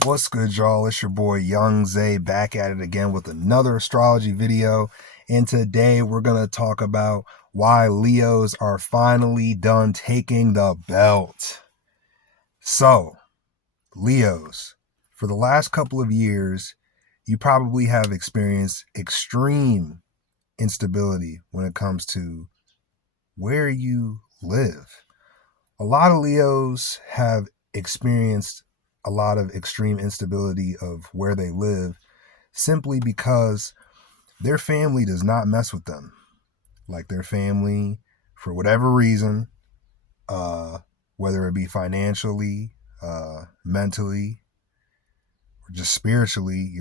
What's good, y'all? It's your boy Young Zay back at it again with another astrology video. And today we're going to talk about why Leos are finally done taking the belt. So, Leos, for the last couple of years, you probably have experienced extreme instability when it comes to where you live. A lot of Leos have experienced a lot of extreme instability of where they live simply because their family does not mess with them. Like their family, for whatever reason, uh, whether it be financially, mentally, or just spiritually,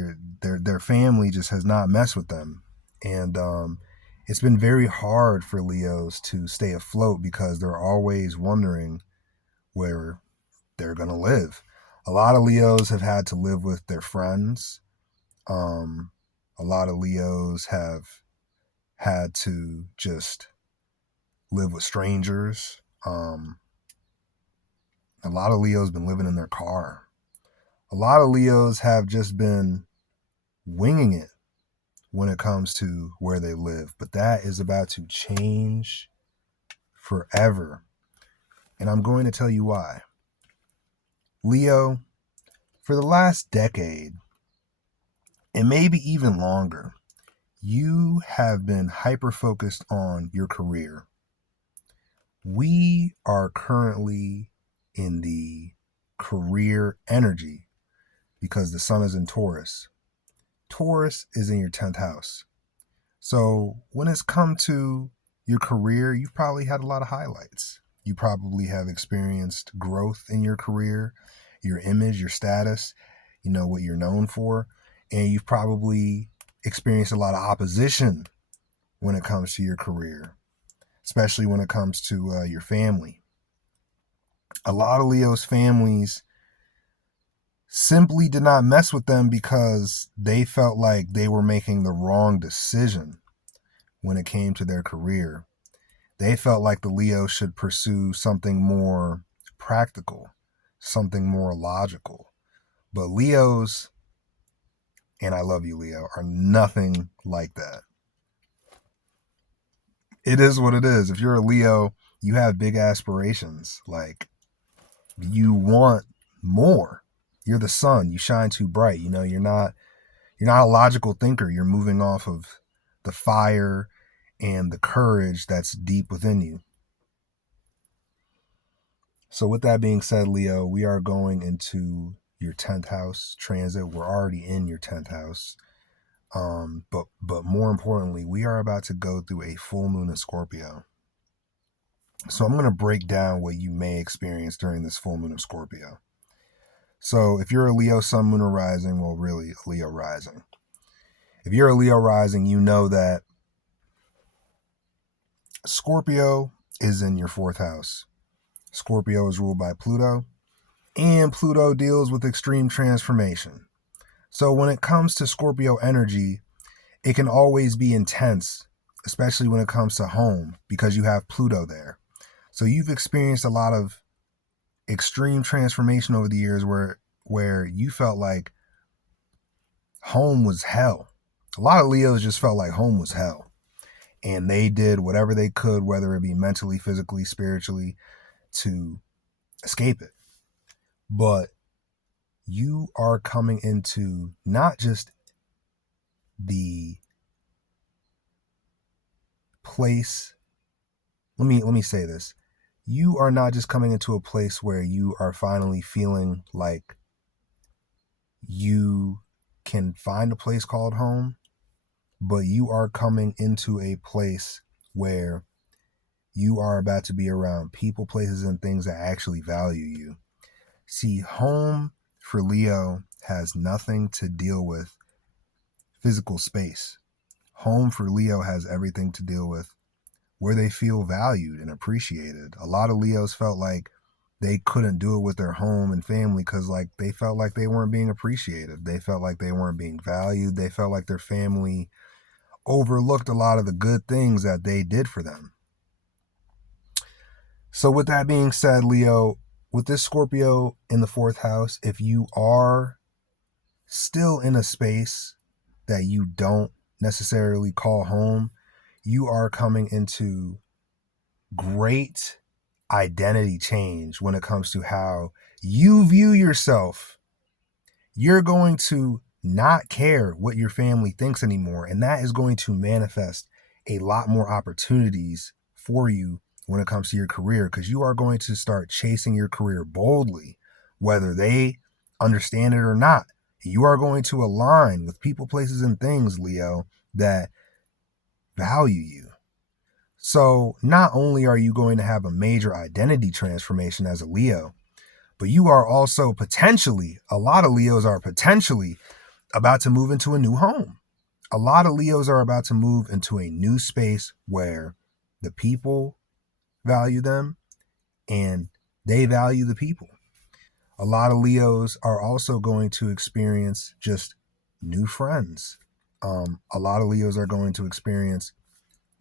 their family just has not messed with them, and it's been very hard for Leos to stay afloat because they're always wondering where they're gonna live. A lot of Leos have had to live with their friends. A lot of Leos have had to just live with strangers. A lot of Leos been living in their car. A lot of Leos have just been winging it when it comes to where they live. But that is about to change forever. And I'm going to tell you why. Leo, for the last decade, and maybe even longer, you have been hyper focused on your career. We are currently in the career energy because the sun is in Taurus. Taurus is in your 10th house. So when it's come to your career, you've probably had a lot of highlights. You probably have experienced growth in your career, your image, your status, what you're known for. And you've probably experienced a lot of opposition when it comes to your career, especially when it comes to your family. A lot of Leo's families simply did not mess with them because they felt like they were making the wrong decision when it came to their career. They felt like the Leo should pursue something more practical, something more logical. But Leos, and I love you, Leo, are nothing like that. It is what it is. If you're a Leo, you have big aspirations. Like, you want more. You're the sun. You shine too bright. You're not a logical thinker. You're moving off of the fire and the courage that's deep within you. So with that being said, Leo, we are going into your 10th house transit. We're already in your 10th house. But more importantly, we are about to go through a full moon in Scorpio. So I'm going to break down what you may experience during this full moon of Scorpio. So if you're a Leo sun, moon, or rising, well, really a Leo rising. If you're a Leo rising, you know that Scorpio is in your 4th house. Scorpio is ruled by Pluto, and Pluto deals with extreme transformation. So when it comes to Scorpio energy, it can always be intense, especially when it comes to home, because you have Pluto there. So you've experienced a lot of extreme transformation over the years where you felt like home was hell. A lot of Leos just felt like home was hell. And they did whatever they could, whether it be mentally, physically, spiritually, to escape it. But you are coming into not just the place. Let me say this. You are not just coming into a place where you are finally feeling like you can find a place called home, but you are coming into a place where you are about to be around people, places, and things that actually value you. See, home for Leo has nothing to deal with physical space. Home for Leo has everything to deal with where they feel valued and appreciated. A lot of Leos felt like they couldn't do it with their home and family because they felt like they weren't being appreciated. They felt like they weren't being valued. They felt like their family overlooked a lot of the good things that they did for them. So with that being said, Leo, with this Scorpio in the 4th house, if you are still in a space that you don't necessarily call home, you are coming into great identity change when it comes to how you view yourself. You're going to not care what your family thinks anymore, and that is going to manifest a lot more opportunities for you when it comes to your career, because you are going to start chasing your career boldly, whether they understand it or not. You are going to align with people, places, and things, Leo, that value you. So not only are you going to have a major identity transformation as a Leo, but you are also potentially, a lot of Leos are potentially about to move into a new home. A lot of Leos are about to move into a new space where the people value them and they value the people. A lot of Leos are also going to experience just new friends. A lot of Leos are going to experience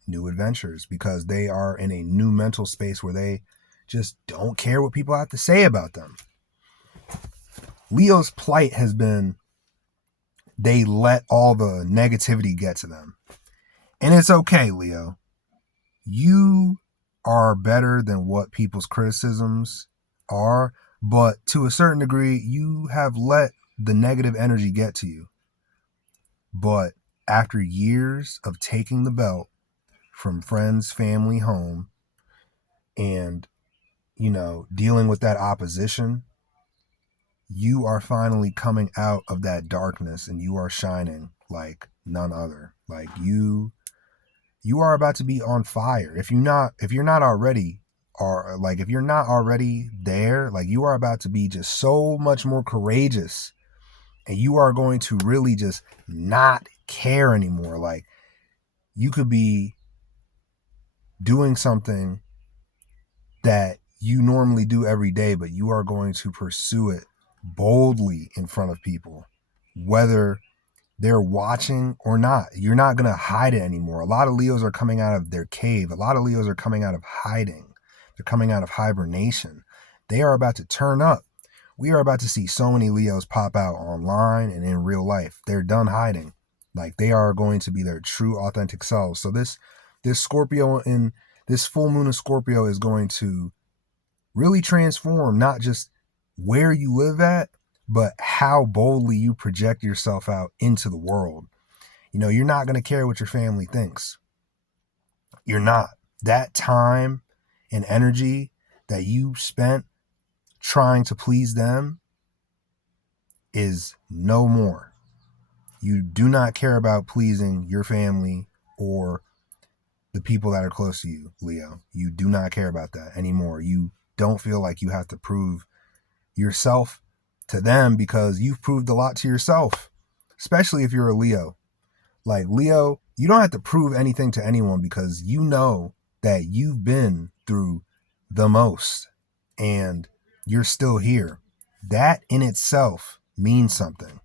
new adventures because they are in a new mental space where they just don't care what people have to say about them. Leo's plight has been they let all the negativity get to them. And it's okay, Leo. You are better than what people's criticisms are, but to a certain degree, you have let the negative energy get to you. But after years of taking the belt from friends, family, home, and, dealing with that opposition, you are finally coming out of that darkness and you are shining like none other. Like you are about to be on fire. If you're not already, or like if you're not already there, like you are about to be just so much more courageous, and you are going to really just not care anymore. Like you could be doing something that you normally do every day, but you are going to pursue it boldly in front of people, whether they're watching or not. You're not going to hide it anymore. A lot of Leos are coming out of their cave. A lot of Leos are coming out of hiding. They're coming out of hibernation. They are about to turn up. We are about to see so many Leos pop out online and in real life. They're done hiding. Like they are going to be their true authentic selves. So this Scorpio in this full moon of Scorpio is going to really transform not just where you live at, but how boldly you project yourself out into the world. You're not going to care what your family thinks. You're not. That time and energy that you spent trying to please them is no more. You do not care about pleasing your family or the people that are close to you, Leo. You do not care about that anymore. You don't feel like you have to prove yourself to them because you've proved a lot to yourself, especially if you're a Leo. Like Leo, you don't have to prove anything to anyone because you know that you've been through the most and you're still here. That in itself means something,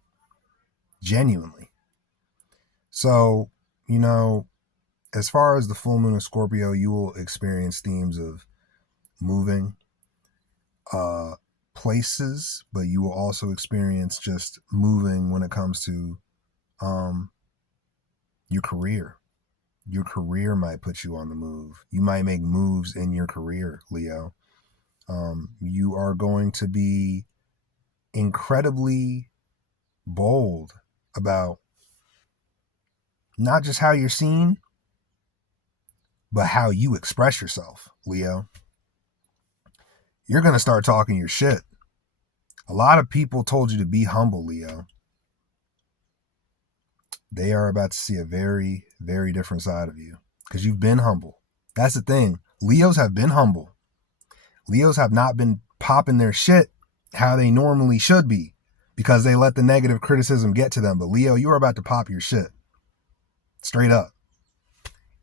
genuinely. So, as far as the full moon of Scorpio, you will experience themes of moving, places, but you will also experience just moving when it comes to your career. Your career might put you on the move. You might make moves in your career, Leo. You are going to be incredibly bold about not just how you're seen, but how you express yourself, Leo. You're going to start talking your shit. A lot of people told you to be humble, Leo. They are about to see a very, very different side of you because you've been humble. That's the thing. Leos have been humble. Leos have not been popping their shit how they normally should be because they let the negative criticism get to them. But Leo, you're about to pop your shit straight up.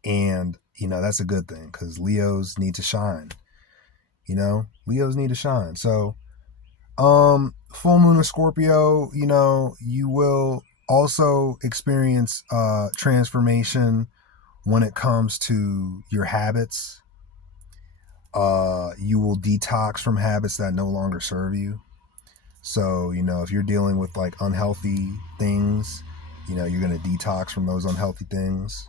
And, that's a good thing because Leos need to shine. Leos need to shine. So, full moon of Scorpio, you will also experience transformation when it comes to your habits. You will detox from habits that no longer serve you. So, you know, if you're dealing with like unhealthy things, you know, you're going to detox from those unhealthy things.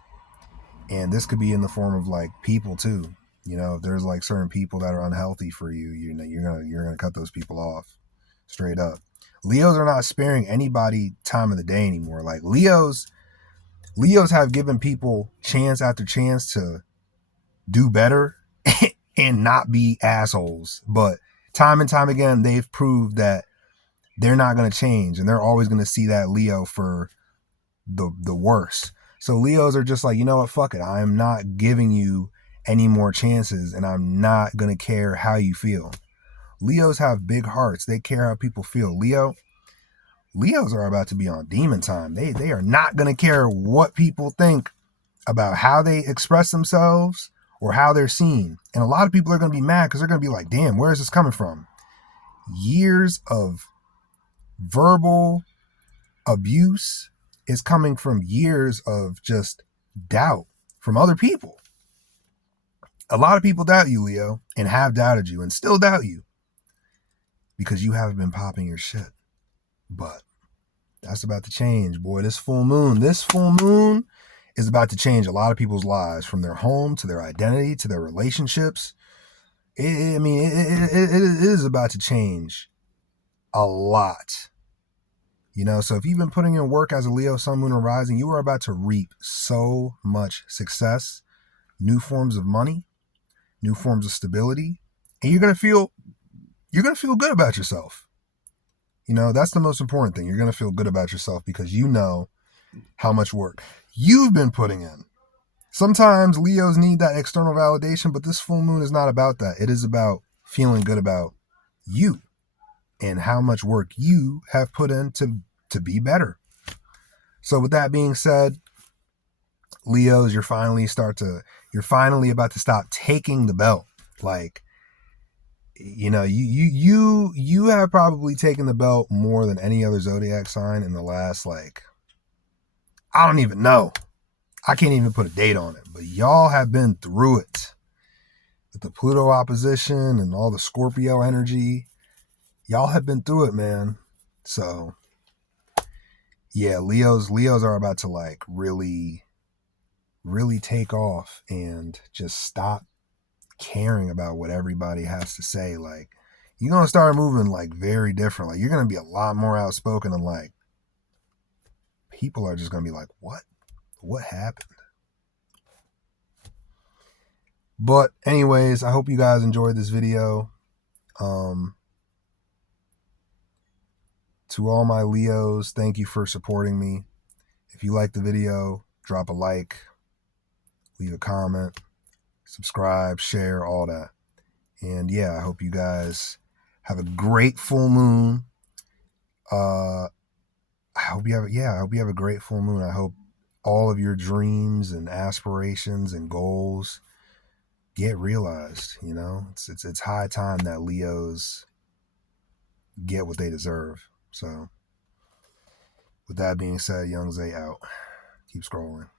And this could be in the form of like people too. You know, if there's like certain people that are unhealthy for you, you know, you're gonna cut those people off straight up. Leos are not sparing anybody time of the day anymore. Like Leos have given people chance after chance to do better and not be assholes. But time and time again, they've proved that they're not going to change, and they're always going to see that Leo for the worst. So Leos are just like, you know what, fuck it. I'm not giving you any more chances, and I'm not going to care how you feel. Leos have big hearts. They care how people feel. Leos are about to be on demon time. They are not going to care what people think about how they express themselves or how they're seen. And a lot of people are going to be mad because they're going to be like, damn, where is this coming from? Years of verbal abuse is coming from years of just doubt from other people. A lot of people doubt you, Leo, and have doubted you and still doubt you because you haven't been popping your shit. But that's about to change, boy. This full moon is about to change a lot of people's lives, from their home to their identity to their relationships. It is about to change a lot. You know, so if you've been putting in work as a Leo, Sun, Moon, and Rising, you are about to reap so much success, new forms of money, new forms of stability, and you're gonna feel good about yourself. You know, that's the most important thing. You're gonna feel good about yourself because you know how much work you've been putting in. Sometimes Leos need that external validation, but this full moon is not about that. It is about feeling good about you and how much work you have put in to be better. So with that being said, Leos, you're finally about to stop taking the belt. Like, you know, you have probably taken the belt more than any other zodiac sign in the last, like, I don't even know. I can't even put a date on it, but y'all have been through it with the Pluto opposition and all the Scorpio energy. Y'all have been through it, man. So yeah, Leos are about to like really take off and just stop caring about what everybody has to say. Like, you're gonna start moving like very different. Like, you're gonna be a lot more outspoken, and like people are just gonna be like, what happened? But anyways, I hope you guys enjoyed this video. To all my Leos, thank you for supporting me. If you like the video, drop a like, leave a comment, subscribe, share, all that. And yeah, I hope you guys have a great full moon. I hope you have a great full moon. I hope all of your dreams and aspirations and goals get realized. You know, it's high time that Leos get what they deserve. So with that being said, Young Zay out. Keep scrolling.